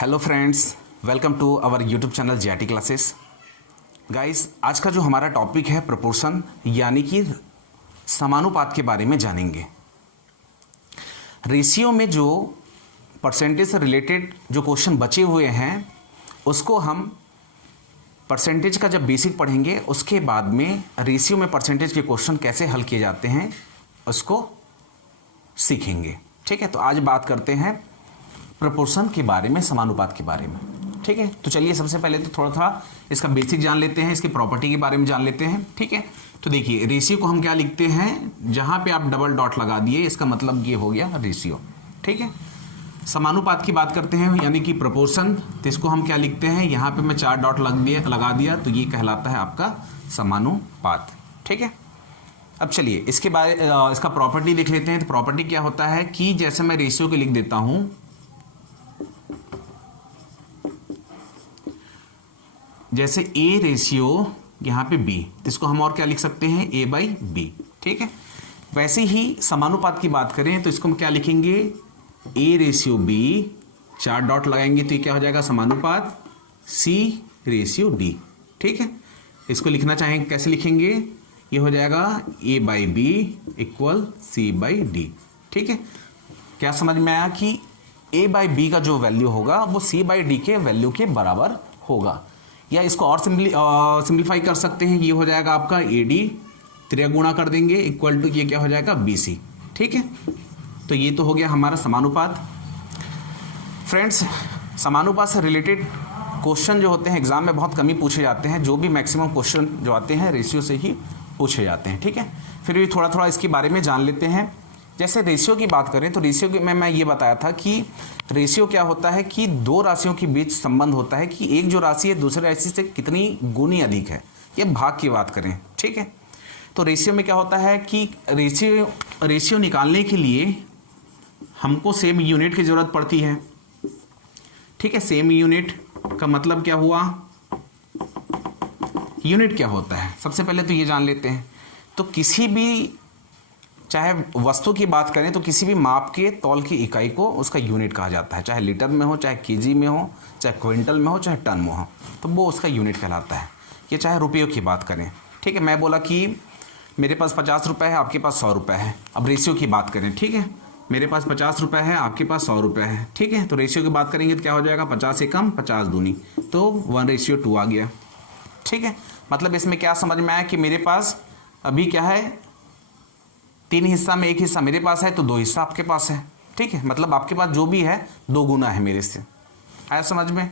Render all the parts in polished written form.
Hello friends, welcome to our YouTube channel GRT classes. Guys, आज का जो हमारा टॉपिक है प्रोपोर्शन यानी कि समानुपात के बारे में जानेंगे। रेशियो में जो परसेंटेज से रिलेटेड जो क्वेश्चन बचे हुए हैं उसको हम परसेंटेज का जब बेसिक पढ़ेंगे उसके बाद में रेशियो में परसेंटेज के क्वेश्चन कैसे हल किए जाते हैं उसको सीखेंगे। ठीक है, तो आज बात करते हैं प्रोपोर्शन के बारे में, समानुपात के बारे में। ठीक है, तो चलिए सबसे पहले तो थोड़ा इसका बेसिक जान लेते हैं, इसकी प्रॉपर्टी के बारे में जान लेते हैं। ठीक है, तो देखिए रेशियो को हम क्या लिखते हैं, जहां पे आप डबल डॉट लगा दिए इसका मतलब ये हो गया रेशियो। ठीक है, समानुपात की बात करते हैं यानी कि प्रोपोर्शन, तो इसको हम क्या लिखते हैं, यहाँ पे मैं 4 डॉट लगा दिया तो ये कहलाता है आपका समानुपात। ठीक है, अब चलिए इसका प्रॉपर्टी लिख लेते हैं। तो प्रॉपर्टी क्या होता है कि जैसे मैं रेशियो के लिख देता हूं, जैसे ए रेशियो यहाँ पे बी, तो इसको हम और क्या लिख सकते हैं, ए बाई बी। ठीक है, वैसे ही समानुपात की बात करें तो इसको हम क्या लिखेंगे, ए रेशियो बी, 4 डॉट लगाएंगे तो ये क्या हो जाएगा, समानुपात सी रेशियो डी। ठीक है, इसको लिखना चाहेंगे कैसे लिखेंगे, ये हो जाएगा A by B equal C by D. ठीक है, क्या समझ में आया कि ए बाई बी का जो वैल्यू होगा वो सी बाई डी के वैल्यू के बराबर होगा। या इसको और सिंप्लीफाई कर सकते हैं, ये हो जाएगा आपका ए डी, 3 गुणा कर देंगे इक्वल टू ये क्या हो जाएगा बी सी। ठीक है, तो ये तो हो गया हमारा समानुपात। फ्रेंड्स, समानुपात से रिलेटेड क्वेश्चन जो होते हैं एग्जाम में बहुत कम ही पूछे जाते हैं, जो भी मैक्सिमम क्वेश्चन जो आते हैं रेशियो से ही पूछे जाते हैं। ठीक है, फिर भी थोड़ा इसके बारे में जान लेते हैं। जैसे रेशियो की बात करें तो रेशियो में मैं ये बताया था कि रेशियो क्या होता है कि दो राशियों के बीच संबंध होता है कि एक जो राशि है दूसरे राशि से कितनी गुनी अधिक है, ये भाग की बात करें। ठीक है, तो रेशियो में क्या होता है कि रेशियो निकालने के लिए हमको सेम यूनिट की ज़रूरत पड़ती है। ठीक है, सेम यूनिट का मतलब क्या हुआ, यूनिट क्या होता है सबसे पहले तो ये जान लेते हैं। तो किसी भी, चाहे वस्तु की बात करें तो किसी भी माप के तौल की इकाई को उसका यूनिट कहा जाता है, चाहे लीटर में हो, चाहे केजी में हो, चाहे क्विंटल में हो, चाहे टन में हो, तो वो उसका यूनिट कहलाता है। ये चाहे रुपयों की बात करें। ठीक है, मैं बोला कि मेरे पास 50 रुपये है, आपके पास 100 रुपये है। अब रेशियो की बात करें, ठीक है, मेरे पास 50 रुपये है, आपके पास 100 रुपये है। ठीक है, तो रेशियो की बात करेंगे तो क्या हो जाएगा, 50 से कम 50 दूनी, तो 1:2 आ गया। ठीक है, मतलब इसमें क्या समझ में आया कि मेरे पास अभी क्या है, 3 हिस्सा में 1 हिस्सा मेरे पास है तो 2 हिस्सा आपके पास है। ठीक है, मतलब आपके पास जो भी है 2 गुना है मेरे से। आया समझ में।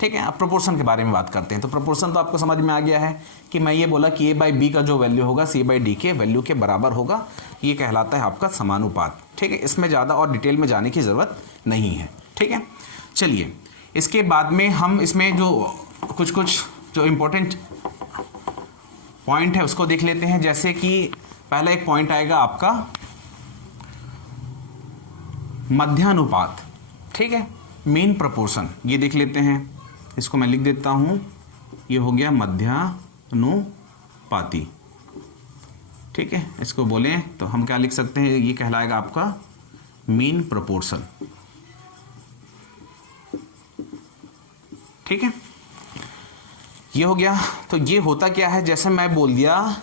ठीक है, अब प्रोपोर्शन के बारे में बात करते हैं। तो प्रोपोर्शन तो आपको समझ में आ गया है कि मैं ये बोला कि ए बाई बी का जो वैल्यू होगा सी बाई डी के वैल्यू के बराबर होगा, ये कहलाता है आपका समानुपात। ठीक है, इसमें ज़्यादा और डिटेल में जाने की ज़रूरत नहीं है। ठीक है, चलिए इसके बाद में हम इसमें जो कुछ जो इम्पोर्टेंट पॉइंट है उसको देख लेते हैं। जैसे कि पहला एक पॉइंट आएगा आपका मध्यानुपात। ठीक है, मीन प्रोपोर्शन, ये देख लेते हैं। इसको मैं लिख देता हूं, ये हो गया मध्यानुपाती। ठीक है, इसको बोलें तो हम क्या लिख सकते हैं, ये कहलाएगा आपका मीन प्रोपोर्शन। ठीक है, ये हो गया। तो ये होता क्या है, जैसे मैं बोल दिया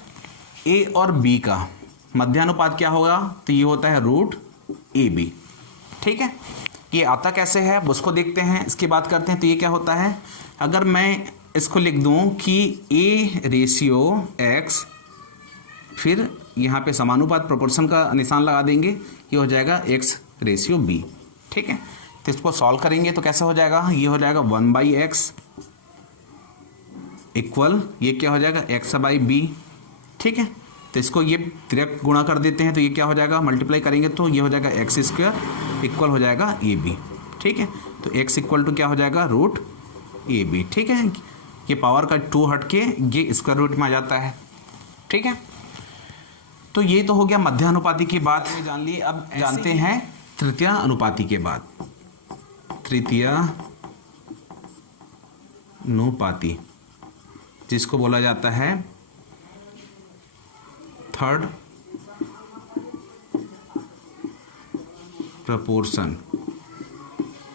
ए और बी का मध्यानुपात क्या होगा, तो ये होता है √AB। ठीक है, ये आता कैसे है अब उसको देखते हैं, इसकी बात करते हैं। तो ये क्या होता है, अगर मैं इसको लिख दूं कि ए रेशियो एक्स, फिर यहाँ पे समानुपात प्रोपोर्शन का निशान लगा देंगे, ये हो जाएगा एक्स रेशियो बी। ठीक है, तो इसको सॉल्व करेंगे तो कैसे हो जाएगा, ये हो जाएगा 1/x इक्वल ये क्या हो जाएगा x/b। ठीक है, तो इसको ये direct गुणा कर देते हैं तो ये क्या हो जाएगा, मल्टीप्लाई करेंगे तो ये हो जाएगा x² इक्वल हो जाएगा AB। ठीक है, तो x इक्वल टू क्या हो जाएगा √AB। ठीक है, ये पावर का 2 हट के ये स्क्वायर रूट में आ जाता है। ठीक है, तो ये तो हो गया मध्यानुपाती की बात जान ली। अब जानते हैं तृतीय अनुपाती के बाद, तृतीय अनुपाती जिसको बोला जाता है थर्ड प्रोपोर्शन।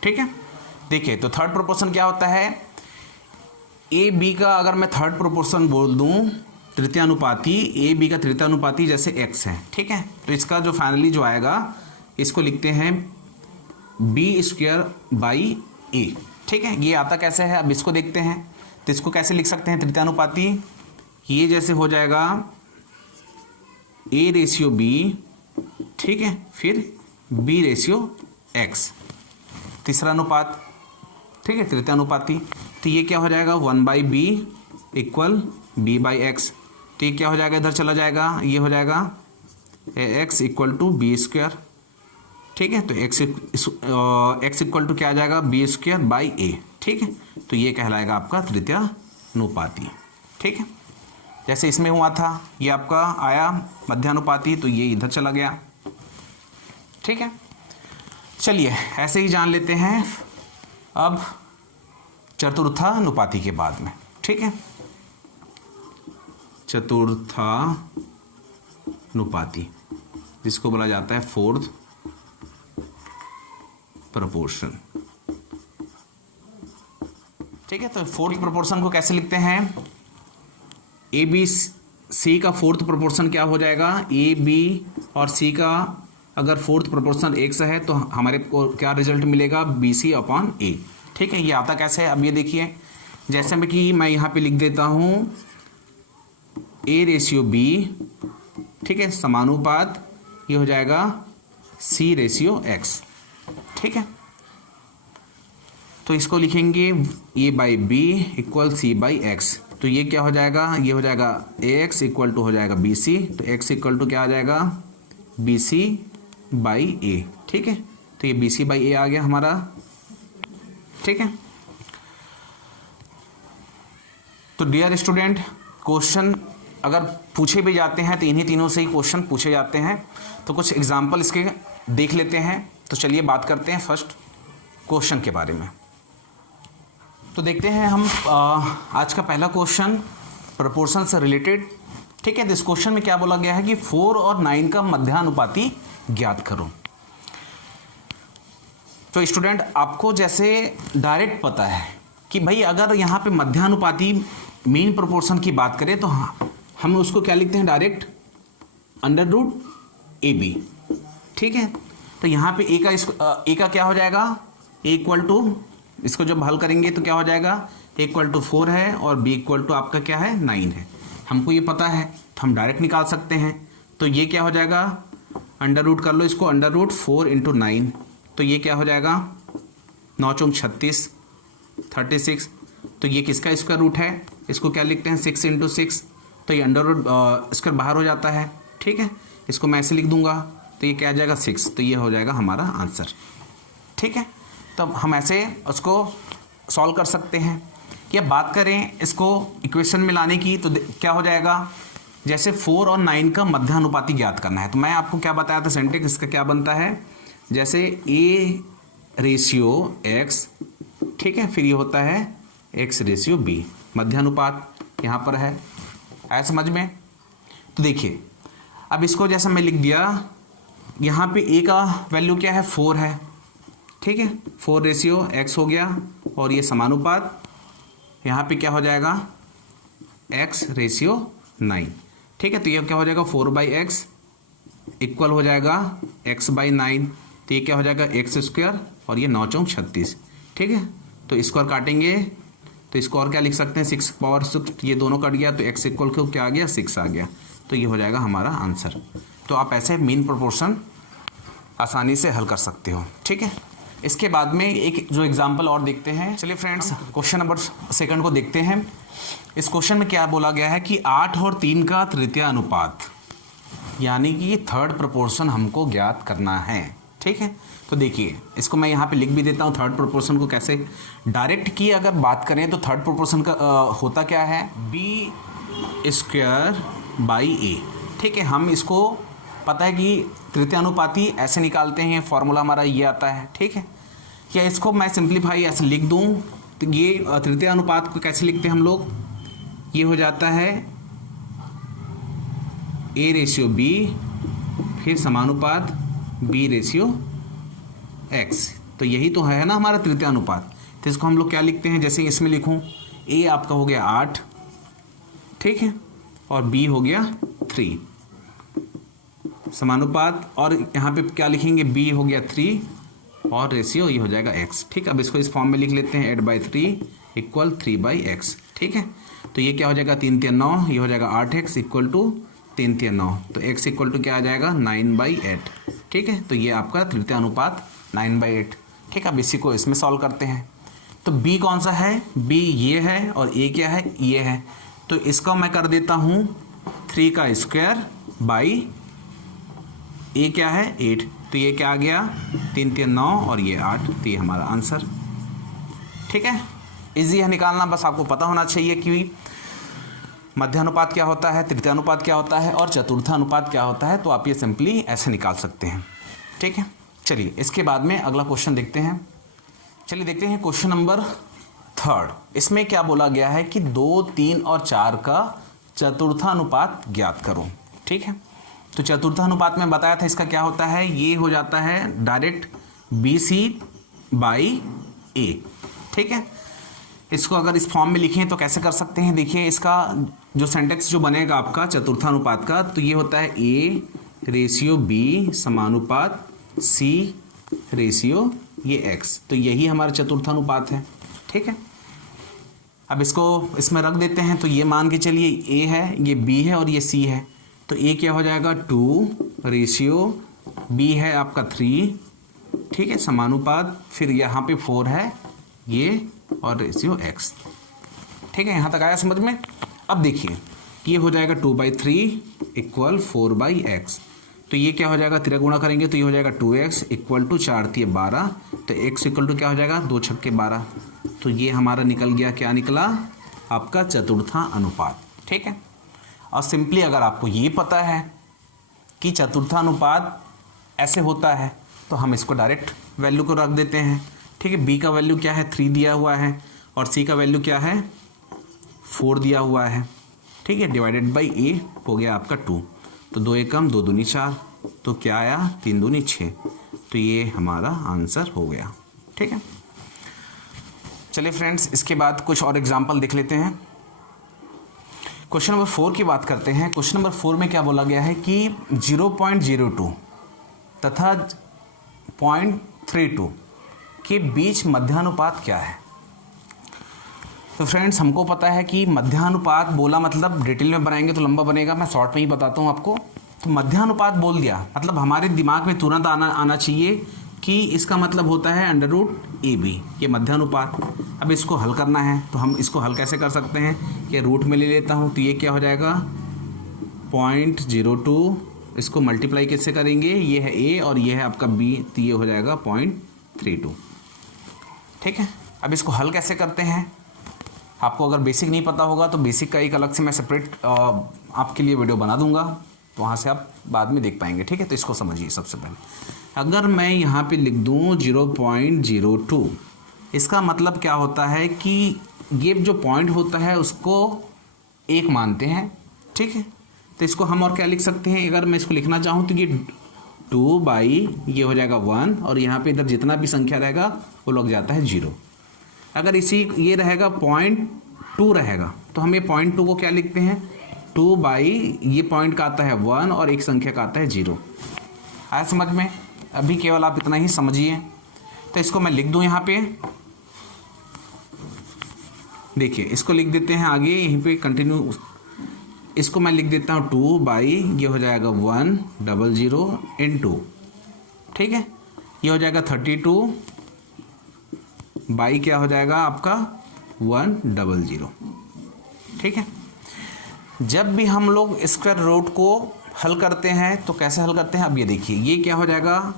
ठीक है, देखिए तो थर्ड प्रोपोर्शन क्या होता है, ए बी का अगर मैं थर्ड प्रोपोर्शन बोल दूं तृतीयानुपाती, ए बी का तृतीयानुपाती जैसे एक्स है, ठीक है, तो इसका जो फाइनली जो आएगा इसको लिखते हैं बी स्क्वायर बाई ए, ठीक है। ये आता कैसे है अब इसको देखते हैं, तो इसको कैसे लिख सकते हैं तृतीयानुपाती, ये जैसे हो जाएगा ए रेशियो बी, ठीक है, फिर बी रेशियो एक्स, तीसरा अनुपात, ठीक है, तृतीयानुपाती। तो ये क्या हो जाएगा 1/b equal b by X, तो ये क्या हो जाएगा इधर चला जाएगा, ये हो जाएगा x equal to b square, ठीक है, तो x इक्वल टू क्या आ जाएगा बी स्क्वायर बाई ए, ठीक है, तो ये कहलाएगा आपका तृतीयानुपाती, ठीक है। जैसे इसमें हुआ था ये आपका आया मध्यानुपाती, तो ये इधर चला गया, ठीक है। चलिए ऐसे ही जान लेते हैं अब चतुर्थानुपाती के बाद में, ठीक है, चतुर्थानुपाती जिसको बोला जाता है फोर्थ प्रोपोर्शन, ठीक है। तो फोर्थ प्रोपोर्शन को कैसे लिखते हैं, ए बी सी का फोर्थ प्रोपोर्शन क्या हो जाएगा, ए बी और सी का अगर फोर्थ प्रोपोर्शन एक्स है तो हमारे को क्या रिजल्ट मिलेगा बी सी अपॉन ए, ठीक है। ये आता कैसे है अब ये देखिए, जैसे में कि मैं यहाँ पे लिख देता हूँ ए रेशियो बी, ठीक है, समानुपात ये हो जाएगा सी रेशियो एक्स, ठीक है। तो इसको लिखेंगे A by B equal C by X, तो ये क्या हो जाएगा, ये हो जाएगा ए एक्स इक्वल टू हो जाएगा बी सी, तो एक्स इक्वल टू क्या आ जाएगा बी सी बाई ए, ठीक है, तो ये बी सी बाई ए आ गया हमारा, ठीक है। तो डियर स्टूडेंट क्वेश्चन अगर पूछे भी जाते हैं तो इन्हीं तीनों से ही क्वेश्चन पूछे जाते हैं, तो कुछ एग्जाम्पल इसके देख लेते हैं। तो चलिए बात करते हैं फर्स्ट क्वेश्चन के बारे में। तो देखते हैं हम आज का पहला क्वेश्चन प्रोपोर्शन से रिलेटेड, ठीक है। तो इस क्वेश्चन में क्या बोला गया है कि 4 और 9 का मध्यानुपाती ज्ञात करो। तो स्टूडेंट आपको जैसे डायरेक्ट पता है कि भाई अगर यहाँ पे मध्यानुपाती मीन प्रोपोर्शन की बात करें तो हम उसको क्या लिखते हैं direct under root a b, ठीक है। तो यहाँ पे ए का क्या हो जाएगा ए इक्वल टू, इसको जब हल करेंगे तो क्या हो जाएगा ए इक्वल टू 4 है और बी इक्वल टू आपका क्या है 9 है, हमको ये पता है तो हम डायरेक्ट निकाल सकते हैं। तो ये क्या हो जाएगा अंडर रूट कर लो इसको, अंडर रूट 4 इंटू 9, तो ये क्या हो जाएगा 9 चौक 36 36, तो ये किसका स्क्वायर रूट है, इसको क्या लिखते हैं 6 इंटू 6, तो ये अंडर रूट स्क्वायर बाहर हो जाता है, ठीक है। इसको मैं ऐसे लिख दूंगा तो ये क्या आ जाएगा 6, तो ये हो जाएगा हमारा आंसर, ठीक है। तो हम ऐसे उसको सॉल्व कर सकते हैं। या बात करें इसको इक्वेशन में लाने की तो क्या हो जाएगा, जैसे 4 और 9 का मध्यानुपाती ज्ञात करना है, तो मैं आपको क्या बताया था सेंटेक्स इसका क्या बनता है, जैसे ए रेशियो एक्स, ठीक है, फिर ये होता है एक्स रेशियो बी, मध्यानुपात यहाँ पर है, आया समझ में। तो देखिए अब इसको जैसा मैं लिख दिया, यहाँ पे ए का वैल्यू क्या है 4 है, ठीक है, 4 रेशियो एक्स हो गया, और ये समानुपात यहाँ पे क्या हो जाएगा एक्स रेशियो 9, ठीक है। तो ये क्या हो जाएगा 4 बाई एक्स इक्वल हो जाएगा एक्स बाई 9, तो ये क्या हो जाएगा एक्स स्क्वायर और ये 9 चौक 36, ठीक है। तो स्क्वायर काटेंगे तो इसको और क्या लिख सकते हैं 6 पावर 6, ये दोनों कट गया तो एक्स इक्वल को क्या आ गया 6 आ गया, तो ये हो जाएगा हमारा आंसर। तो आप ऐसे मीन प्रोपोर्शन आसानी से हल कर सकते हो, ठीक है। इसके बाद में एक जो एग्जांपल और देखते हैं। चलिए फ्रेंड्स क्वेश्चन नंबर 2 को देखते हैं। इस क्वेश्चन में क्या बोला गया है कि 8 और 3 का तृतीय अनुपात यानी कि थर्ड प्रोपोर्शन हमको ज्ञात करना है, ठीक है। तो देखिए इसको मैं यहाँ पे लिख भी देता हूँ थर्ड प्रोपोर्शन को कैसे डायरेक्ट की अगर बात करें तो थर्ड प्रोपोर्शन का होता क्या है बी स्क्वायर बाई ए, ठीक है। हम इसको पता है कि तृतीयानुपाती ऐसे निकालते हैं, फॉर्मूला हमारा ये आता है, ठीक है। या इसको मैं सिंप्लीफाई ऐसे लिख दूँ तो ये तृतीय अनुपात को कैसे लिखते हैं हम लोग, ये हो जाता है ए रेशियो बी फिर समानुपात बी रेशियो एक्स, तो यही तो है ना हमारा तृतीय अनुपात। तो इसको हम लोग क्या लिखते हैं, जैसे इसमें लिखूं ए आपका हो गया 8, ठीक है, और बी हो गया 3, समानुपात, और यहाँ पे क्या लिखेंगे, बी हो गया 3 और रेशियो ये हो जाएगा x, ठीक है। अब इसको इस फॉर्म में लिख लेते हैं 8/3 इक्वल 3/x, ठीक है। तो ये क्या हो जाएगा 3 3 9, ये हो जाएगा 8x इक्वल टू 3 3 9, तो x इक्वल टू क्या आ जाएगा 9/8, ठीक है। तो ये आपका तृतीय अनुपात 9/8, ठीक है। अब इसी को इसमें सॉल्व करते हैं। तो b कौन सा है, b ये है और a क्या है, ये है। तो इसका मैं कर देता हूँ 3 का स्क्वायर बाई a क्या है 8, तो ये क्या आ गया 3 3 9 और ये 8, तो ये हमारा आंसर, ठीक है। इजी है निकालना, बस आपको पता होना चाहिए कि मध्यानुपात क्या होता है, तृतीयानुपात क्या होता है और चतुर्थानुपात क्या होता है, तो आप ये सिंपली ऐसे निकाल सकते हैं, ठीक है। चलिए इसके बाद में अगला क्वेश्चन देखते हैं। चलिए देखते हैं क्वेश्चन नंबर 3। इसमें क्या बोला गया है कि 2, 3 और 4 का चतुर्थानुपात ज्ञात करो, ठीक है। तो चतुर्थानुपात में बताया था इसका क्या होता है, ये हो जाता है डायरेक्ट BC/A, ठीक है। इसको अगर इस फॉर्म में लिखें तो कैसे कर सकते हैं, देखिए इसका जो सेंटेक्स जो बनेगा आपका चतुर्थानुपात का, तो ये होता है A/B समानुपात C रेशियो ये x, तो यही हमारा चतुर्थानुपात है, ठीक है। अब इसको इसमें रख देते हैं, तो ये मान के चलिए A है, ये B है और ये C है, तो A क्या हो जाएगा 2 रेशियो B है आपका 3, ठीक है, समानुपात, फिर यहाँ पे 4 है ये और रेशियो x, ठीक है। यहाँ तक आया समझ में। अब देखिए ये हो जाएगा 2/3 इक्वल 4/x, तो ये क्या हो जाएगा, 3 गुणा करेंगे तो ये हो जाएगा 2x इक्वल टू 4 3 12, तो x इक्वल टू क्या हो जाएगा 2 6 12, तो ये हमारा निकल गया, क्या निकला आपका चतुर्था अनुपात, ठीक है। और सिंपली अगर आपको ये पता है कि चतुर्थानुपात ऐसे होता है, तो हम इसको डायरेक्ट वैल्यू को रख देते हैं, ठीक है। b का वैल्यू क्या है 3 दिया हुआ है और c का वैल्यू क्या है 4 दिया हुआ है, ठीक है, डिवाइडेड बाई a हो गया आपका 2, तो 2 1 कम 2 दूनी 4, तो क्या आया 3 दूनी 6, तो ये हमारा आंसर हो गया, ठीक है। चलिए फ्रेंड्स इसके बाद कुछ और एग्जाम्पल देख लेते हैं। क्वेश्चन नंबर 4 की बात करते हैं। क्वेश्चन नंबर 4 में क्या बोला गया है कि 0.02 तथा 0.32 के बीच मध्यानुपात क्या है। तो फ्रेंड्स हमको पता है कि मध्यानुपात बोला मतलब डिटेल में बनाएंगे तो लंबा बनेगा, मैं शॉर्ट में ही बताता हूँ आपको। तो मध्यानुपात बोल दिया मतलब हमारे दिमाग में तुरंत आना चाहिए कि इसका मतलब होता है √AB, ये मध्यानुपात। अब इसको हल करना है तो हम इसको हल कैसे कर सकते हैं, ये रूट में ले लेता हूँ, तो ये क्या हो जाएगा 0.02, इसको मल्टीप्लाई कैसे करेंगे, ये है A और ये है आपका B, तो ये हो जाएगा 0.32, ठीक है। अब इसको हल कैसे करते हैं, आपको अगर बेसिक नहीं पता होगा तो बेसिक का एक अलग से मैं सेपरेट आपके लिए वीडियो बना दूंगा, तो वहाँ से आप बाद में देख पाएंगे, ठीक है। तो इसको समझिए। सबसे पहले अगर मैं यहाँ पे लिख दूँ 0.02, इसका मतलब क्या होता है कि ये जो पॉइंट होता है उसको 1 मानते हैं, ठीक है। तो इसको हम और क्या लिख सकते हैं, अगर मैं इसको लिखना चाहूँ तो ये 2 बाई ये हो जाएगा 1 और यहाँ पे इधर जितना भी संख्या रहेगा वो लग जाता है 0। अगर इसी ये रहेगा 0.2 रहेगा तो हम ये 0.2 को क्या लिखते हैं 2 बाई ये पॉइंट का आता है 1 और एक संख्या का आता है 0। आया समझ में। अभी केवल आप इतना ही समझिए। तो इसको मैं लिख दूं यहाँ पे, देखिए इसको लिख देते हैं आगे यहीं पे कंटिन्यू। इसको मैं लिख देता हूँ 2 बाई ये हो जाएगा 100 × 2, ठीक है। ये हो जाएगा 32 बाई क्या हो जाएगा आपका 100, ठीक है। जब भी हम लोग स्क्वायर रूट को हल करते हैं तो कैसे हल करते हैं, अब ये देखिए ये क्या हो जाएगा,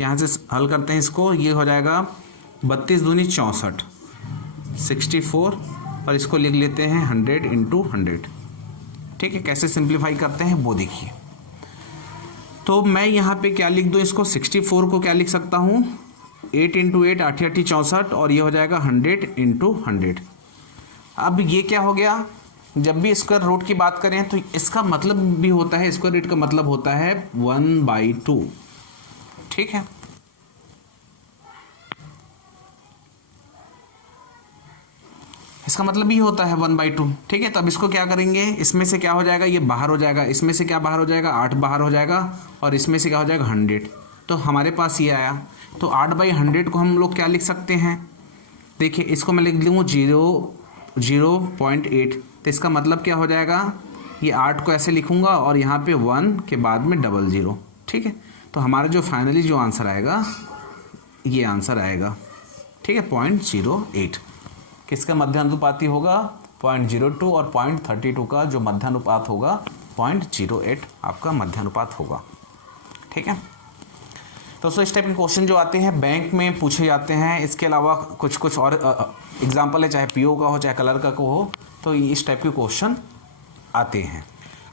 यहाँ से हल करते हैं इसको, ये हो जाएगा 32 दूनी 64 64 और इसको लिख लेते हैं 100 × 100, ठीक है। कैसे सिंप्लीफाई करते हैं वो देखिए। तो मैं यहाँ पे क्या लिख दूँ, इसको 64 को क्या लिख सकता हूँ 8 × 8 8 8 64 और ये हो जाएगा 100 × 100। अब ये क्या हो गया, जब भी स्क्वायर रूट की बात करें तो इसका मतलब भी होता है, स्क्वायर रूट का मतलब होता है 1/2, ठीक है। इसका मतलब ये होता है 1/2। ठीक है, तो अब इसको क्या करेंगे, इसमें से क्या हो जाएगा, ये बाहर हो जाएगा, इसमें से क्या बाहर हो जाएगा, 8 बाहर हो जाएगा, और इसमें से क्या हो जाएगा 100। तो हमारे पास ये आया। तो 8/100 को हम लोग क्या लिख सकते हैं, देखिए इसको मैं लिख लूँ 0.8। तो इसका मतलब क्या हो जाएगा, ये 8 को ऐसे लिखूँगा और यहाँ पे 1 के बाद में 00। ठीक है, तो हमारा जो फाइनली जो आंसर आएगा ये आंसर आएगा। ठीक है, 0.08 किसका मध्यानुपाती होगा, 0.02, और 0.32 का जो मध्यानुपात होगा 0.08 आपका मध्यानुपात होगा। ठीक है, तो इस टाइप के क्वेश्चन जो आते हैं बैंक में पूछे जाते हैं। इसके अलावा कुछ और एग्जाम्पल है, चाहे पीओ का हो चाहे कलर का हो, तो इस टाइप के क्वेश्चन आते हैं।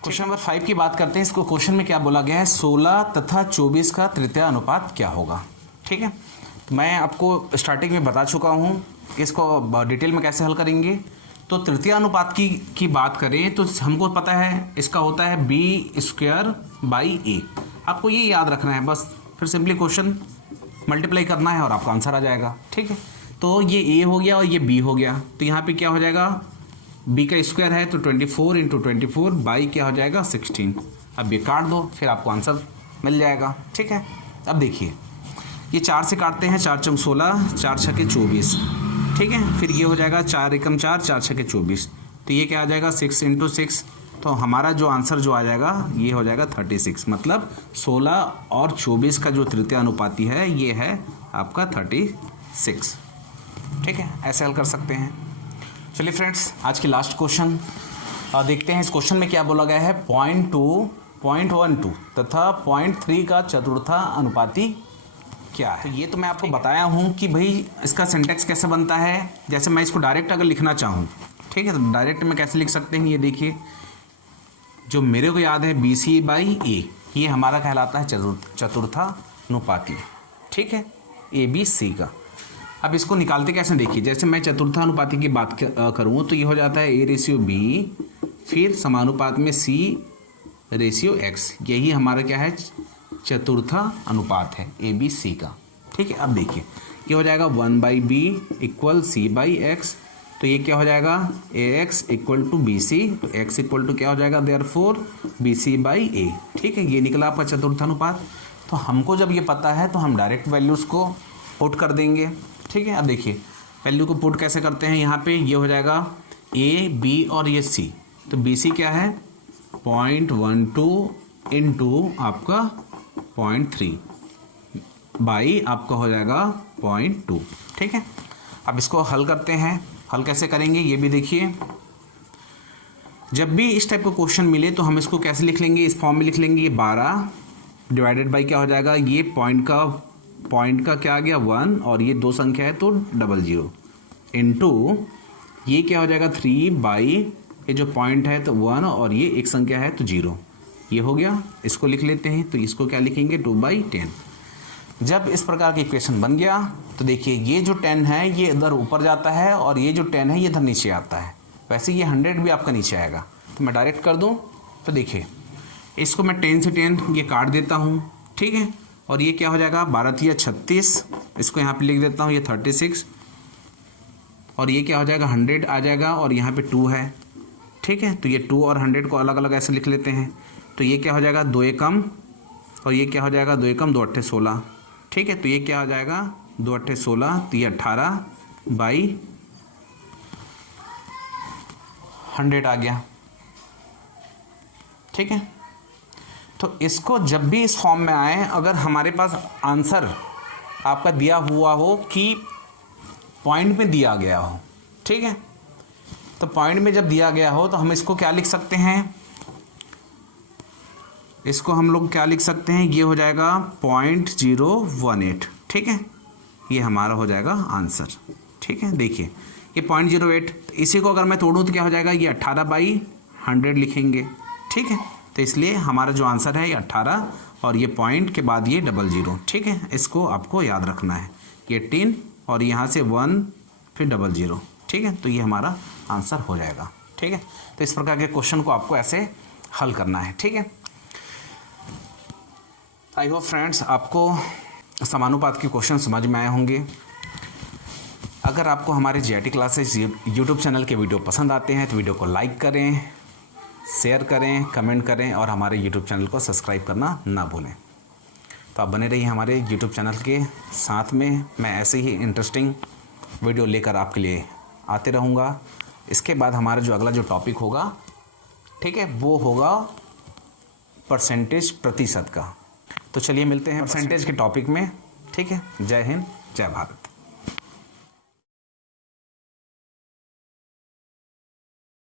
क्वेश्चन नंबर 5 की बात करते हैं। इसको क्वेश्चन में क्या बोला गया है, 16 तथा 24 का तृतीय अनुपात क्या होगा। ठीक है, मैं आपको स्टार्टिंग में बता चुका हूँ इसको डिटेल में कैसे हल करेंगे। तो तृतीय अनुपात की बात करें तो हमको पता है इसका होता है B² A। आपको ये याद रखना है बस, फिर सिंपली क्वेश्चन मल्टीप्लाई करना है और आपका आंसर आ जाएगा। ठीक है, तो ये A हो गया और ये B हो गया, तो यहाँ पे क्या हो जाएगा, B का स्क्वायर है तो 24 × 24 बाई क्या हो जाएगा 16। अब ये काट दो, फिर आपको आंसर मिल जाएगा। ठीक है, अब देखिए ये 4 से काटते हैं, 4 × 16, 4 × 6 = 24। ठीक है, फिर ये हो जाएगा 4 × 4, 4 × 6 = 24। तो ये क्या आ जाएगा 6 × 6। तो हमारा जो आंसर जो आ जाएगा ये हो जाएगा 36। मतलब 16 और 24 का जो तृतीय अनुपाती है ये है आपका 36। ठीक है, ऐसे हल कर सकते हैं। चलिए फ्रेंड्स, आज की लास्ट क्वेश्चन देखते हैं। इस क्वेश्चन में क्या बोला गया है, 0.2, 0.12 तथा 0.3 का चतुर्था अनुपाती क्या है। तो ये तो मैं आपको बताया हूँ कि भाई इसका सिंटेक्स कैसे बनता है। जैसे मैं इसको डायरेक्ट अगर लिखना चाहूँ, ठीक है, तो डायरेक्ट में कैसे लिख सकते हैं, ये देखिए जो मेरे को याद है BC/A, ये हमारा कहलाता है चतुर्था अनुपाती। ठीक है, ABC का। अब इसको निकालते कैसे, देखिए जैसे मैं चतुर्था अनुपाती की बात करूँ तो ये हो जाता है A/B, फिर समानुपात में C/X। यही हमारा क्या है, चतुर्था अनुपात है ABC का। ठीक है, अब देखिए ये हो जाएगा 1/B = C/X। तो ये क्या हो जाएगा, AX = BC, तो X = क्या हो जाएगा, देयरफॉर BC/A। ठीक है, ये निकला आपका चतुर्थानुपात। तो हमको जब ये पता है तो हम डायरेक्ट वैल्यूज़ को पुट कर देंगे। ठीक है, अब देखिए वैल्यू को पुट कैसे करते हैं, यहाँ पे ये हो जाएगा A, B और ये C। तो BC क्या है 0.12 × आपका 0.3 बाई आपका हो जाएगा 0.2। ठीक है, अब इसको हल करते हैं। हल कैसे करेंगे ये भी देखिए। जब भी इस टाइप का क्वेश्चन मिले तो हम इसको कैसे लिख लेंगे, इस फॉर्म में लिख लेंगे। ये 12 डिवाइडेड बाई क्या हो जाएगा, ये पॉइंट का क्या आ गया 1, और ये 2 संख्या है तो 00 इनटू ये क्या हो जाएगा 3 बाई ये जो पॉइंट है तो 1, और ये एक संख्या है तो 0। ये हो गया, इसको लिख लेते हैं। तो इसको क्या लिखेंगे 2/10। जब इस प्रकार की इक्वेशन बन गया तो देखिए ये जो 10 है ये इधर ऊपर जाता है और ये जो 10 है ये इधर नीचे आता है। वैसे ये 100 भी आपका नीचे आएगा। तो मैं डायरेक्ट कर दूं तो देखिए इसको मैं 10 से 10 ये काट देता हूँ। ठीक है, और ये क्या हो जाएगा 12 × 36, इसको यहाँ पे लिख देता हूँ ये 36, और ये क्या हो जाएगा 100 आ जाएगा, और यहाँ पे 2 है। ठीक है, तो ये 2 और 100 को अलग अलग ऐसे लिख लेते हैं। तो ये क्या हो जाएगा 2 एकम, और ये क्या हो जाएगा 2 एकम 2 अट्ठे 16। ठीक है, तो ये क्या हो जाएगा 2 अट्ठे 16, तो ये 18 बाई 100 आ गया। ठीक है, तो इसको जब भी इस फॉर्म में आए, अगर हमारे पास आंसर आपका दिया हुआ हो कि पॉइंट में दिया गया हो, ठीक है, तो पॉइंट में जब दिया गया हो तो हम इसको क्या लिख सकते हैं, इसको हम लोग क्या लिख सकते हैं, ये हो जाएगा 0.018। ठीक है, ये हमारा हो जाएगा आंसर। ठीक है, देखिए ये 0.08, इसी को अगर मैं तोड़ूँ तो क्या हो जाएगा, ये 18/100 लिखेंगे। ठीक है, तो इसलिए हमारा जो आंसर है ये 18, और ये पॉइंट के बाद ये 00। ठीक है, इसको आपको याद रखना है, ये 10 और यहाँ से 1 फिर 00। ठीक है, तो ये हमारा आंसर हो जाएगा। ठीक है, तो इस प्रकार के क्वेश्चन को आपको ऐसे हल करना है। ठीक है, आई होप फ्रेंड्स आपको समानुपात के क्वेश्चन समझ में आए होंगे। अगर आपको हमारे जीआईटी क्लासेस यूट्यूब चैनल के वीडियो पसंद आते हैं तो वीडियो को लाइक करें, शेयर करें, कमेंट करें और हमारे यूट्यूब चैनल को सब्सक्राइब करना ना भूलें। तो आप बने रहिए हमारे यूट्यूब चैनल के साथ में, मैं ऐसे ही इंटरेस्टिंग वीडियो लेकर आपके लिए आते रहूँगा। इसके बाद हमारा जो अगला जो टॉपिक होगा, ठीक है, वो होगा परसेंटेज, प्रतिशत का। तो चलिए मिलते हैं परसेंटेज के टॉपिक में। ठीक है, जय हिंद, जय भारत।